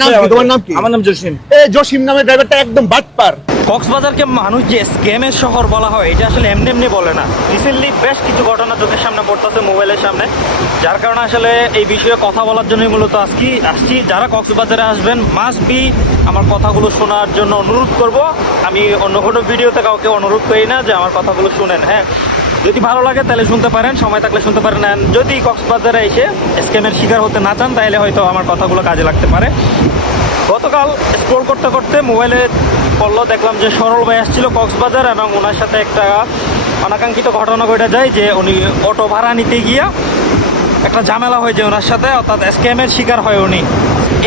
নাম কি? তোমার নাম কি? আমার নাম জসিম। এই জসিম নামের ড্রাইভারটা একদম বাটপার। কক্সবাজারকে মানুষ যে স্ক্যামের শহর বলা হয় এটা আসলে এমনি এমনি বলে না। রিসেন্টলি বেশ কিছু ঘটনা চোখের সামনে পড়তেছে মোবাইলের সামনে। যার কারণে আসলে এই বিষয়ে কথা বলার জন্যই মূলত আজকে আসছি। যারা কক্সবাজারে আসবেন মাস্ট বি আমার কথাগুলো শোনার জন্য অনুরোধ করব। আমি অন্য কোনো ভিডিওতে কাউকে অনুরোধ করি না যে আমার কথাগুলো শুনেন হ্যাঁ? যদি ভালো লাগে তাহলে শুনতে পারেন, সময় থাকলে শুনতে পারেন। যদি কক্সবাজারে এসে স্ক্যামের শিকার হতে না চান, তাহলে হয়তো আমার কথাগুলো কাজে লাগতে পারে। গতকাল স্ক্রোল করতে করতে মোবাইলে পড়ল, দেখলাম যে সরল ভাই আসছিল কক্সবাজার এবং ওনার সাথে একটা অনাকাঙ্ক্ষিত ঘটনা ঘটে যায় যে উনি অটো ভাড়া নিতে গিয়া একটা ঝামেলা হয়ে যায় ওনার সাথে, অর্থাৎ স্ক্যামের শিকার হয় উনি।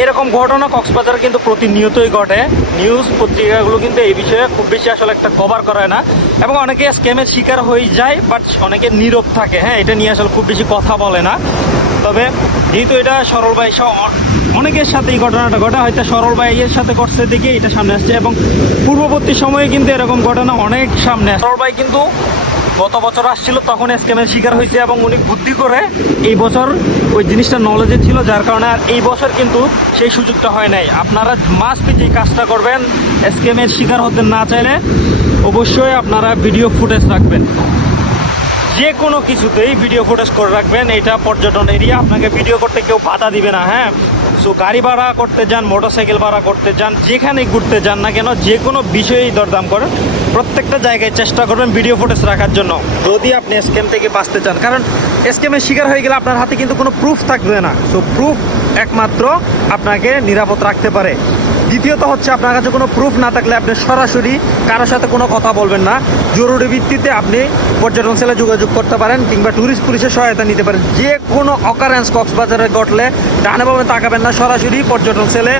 এরকম ঘটনা কক্সবাজার কিন্তু প্রতিনিয়তই ঘটে। নিউজ পত্রিকাগুলো কিন্তু এই বিষয়ে খুব বেশি আসলে একটা কভার করে না। এবং অনেকে স্ক্যামের শিকার হয়ে যায় বাট অনেকে নীরব থাকে। হ্যাঁ এটা নিয়ে আসলে খুব বেশি কথা বলে না। তবে যেহেতু এটা সরল ভাই সহ অনেকের সাথে এই ঘটনাটা ঘটা। হয়তো সরল ভাইয়ের সাথে করছে দেখে এটা সামনে আসছে। এবং পূর্ববর্তী সময়ে কিন্তু এরকম ঘটনা অনেক সামনে। সরল ভাই কিন্তু গত বছর আসছিল, তখন স্ক্যামের শিকার হয়েছে এবং উনি বুদ্ধি করে এই বছর ওই জিনিসটা নলেজে ছিল, যার কারণে আর এই বছর কিন্তু সেই সুযোগটা হয় নাই। আপনারা মাস্ট যে কাজটা করবেন, স্ক্যামের শিকার হতে না চাইলে অবশ্যই আপনারা ভিডিও ফুটেজ রাখবেন। যে কোনো কিছুতেই ভিডিও ফুটেজ করে রাখবেন, এটা পর্যটন এরিয়া আপনাকে ভিডিও করতে কেউ বাধা দিবে না হ্যাঁ? সো গাড়ি ভাড়া করতে যান, মোটরসাইকেল ভাড়া করতে যান, যেখানে ঘুরতে যান না কেন, যে কোনো বিষয়েই দরদাম করেন। প্রত্যেকটা জায়গায় চেষ্টা করবেন ভিডিও ফুটেজ রাখার জন্য। যদি আপনি স্ক্যাম থেকে বাঁচতে চান, কারণ স্ক্যামের শিকার হয়ে গেলে আপনার হাতে কিন্তু কোনো প্রুফ থাকবে না। সো প্রুফ একমাত্র আপনাকে নিরাপদ রাখতে পারে। দ্বিতীয়ত হচ্ছে আপনার কাছে কোনো প্রুফ না থাকলে আপনি সরাসরি কারোর সাথে কোনো কথা বলবেন না। জরুরি ভিত্তিতে আপনি পর্যটন সেলে যোগাযোগ করতে পারেন কিংবা ট্যুরিস্ট পুলিশের সহায়তা নিতে পারেন। যে কোনো অকারেন্স কক্সবাজারে ঘটলে ডানে বামে তাকাবেন না, সরাসরি পর্যটন সেলে